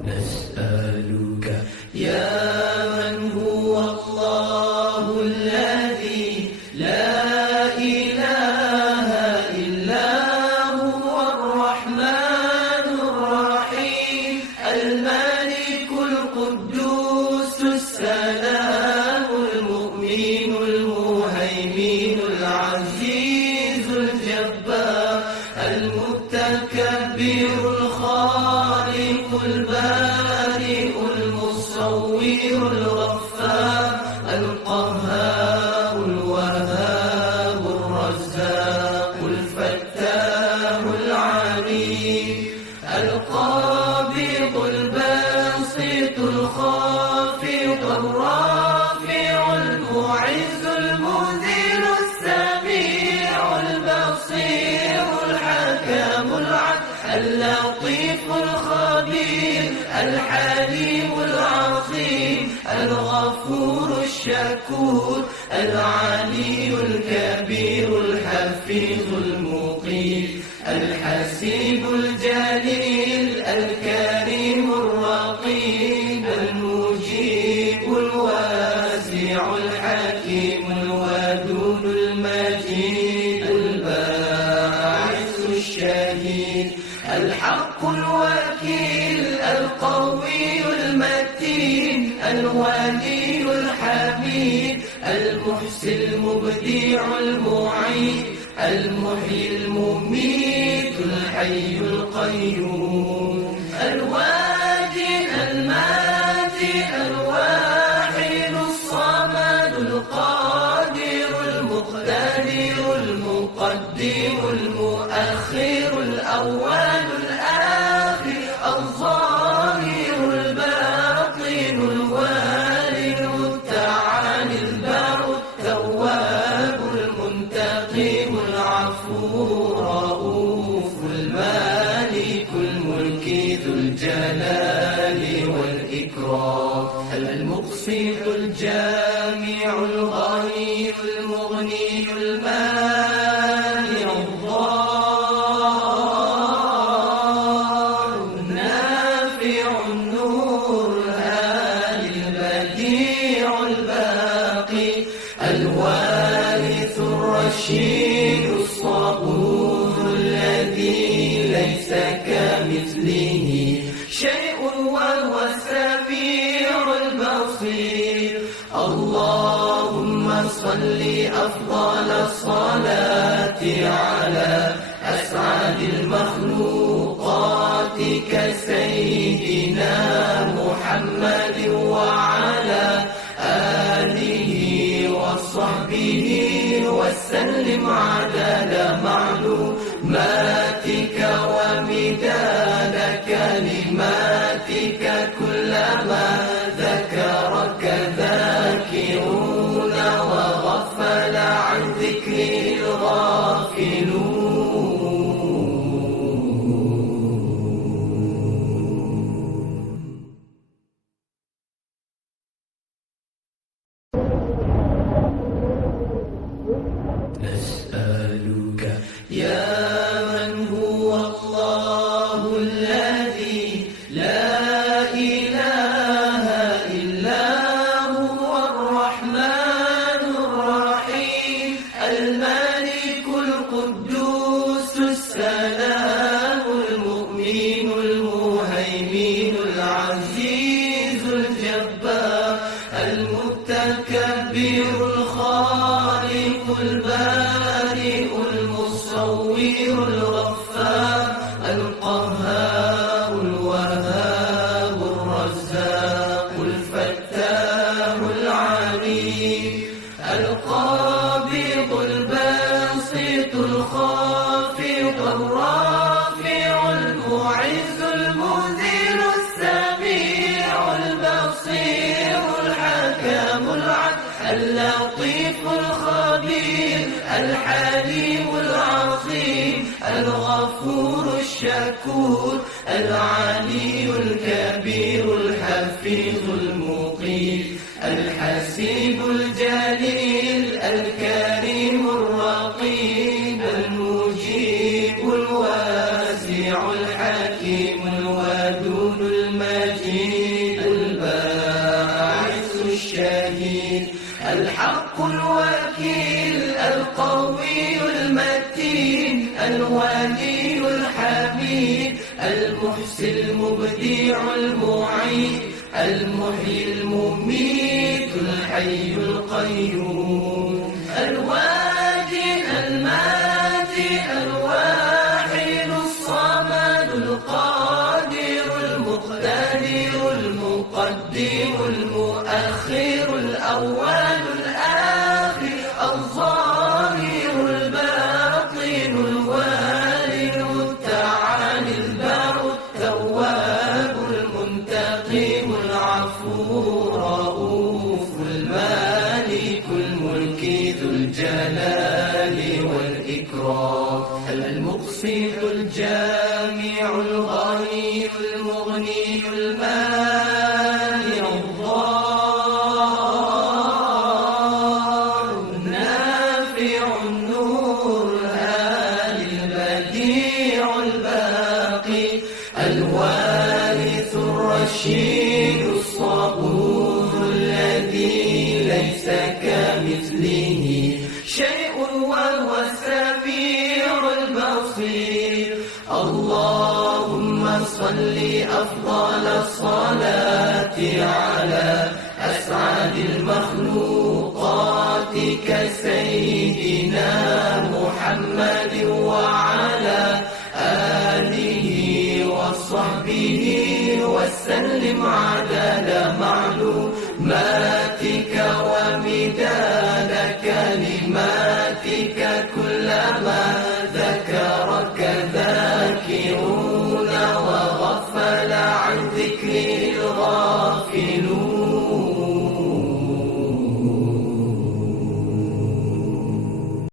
نسألك يا من هو الله الذي لا إله إلا هو الرحمن الرحيم الملك القدوس السلام المؤمن المهيمن العزيز الجبار المتكبر الخالق البارئ المصور الغفار القهار الوهاب الرزاق الفتاح العليم القابض الباسط الخافض الرافع المعز المذل السميع البصير الحكم العدل اللطيف الخبير الحليم العظيم الغفور الشكور العلي الكبير الحفيظ المقيم الحسيب الجليل الكريم الرقيب المجيب الواسع الحكيم الودود المجيد الباعث الشهيد الحق الوكيل القوي المتين الولي الحميد المحسن المبدع المعيد المحيي المميت الحي القيوم الواجد الماجد الواحد الصمد القادر المقتدر المقدم المؤخر الأول الآخر الظاهر الباطن الوالد التعالي البر التواب المنتقم العفو الرؤوف المالك الملك ذو الجلال والإكرام المقسط الجامع الغني المغني المانع الضار النافع النور الهادي البديع الباقي الوارث الرشيد الصبور الذي ليس كمثله شيء وهو السميع البصير اللهم صل أفضل الصلاة على أسعد المخلوقات كسيدنا محمد وعلى آله وصحبه وسلم عدد معلوماتك ومداد كلماتك كلما ذكرك ذاكرون وغفل عن ذكر الغافلون نسألك يا من هو الله الذي لا إله إلا هو الرحمن الرحيم الملك القدوس السلام المؤمن المهيمن العزيز الجبار المتكبر الخالق البارئ المصور الغفار القهار الوهاب الرزاق الفتاح العليم القابض الباسط الخافض الرافع المعز المذل السميع البصير الحكم العدل اللطيف الخبير الحليم العظيم الغفور الشكور العلي الكبير الحفيظ المقيم الحسيب الجليل الكريم الرقيب المجيب الواسع الحكيم الودود الملك الولي الحميد المحسن المبدع المعيد المحيي المميت الحي القيوم الواجد الماجد الواحد الصمد القادر المقتدر المقدم المؤخر الأول الآخر الظاهر الباطن الوالي المتعالي البر التواب المنتقم العفو الرؤوف المالك الملك ذو الجلال والإكرام المقسط الجامع الغني المغني المانع الضار النافع النور الهادي البديع الباقي الوارث الرشيد الصبور الذي ليس كمثله شيء وهو السميع البصير اللهم صل أفضل الصلاة على أسعد المخلوقات كسيدنا محمد وعلى آله وصحبه وسلم عدد معلومات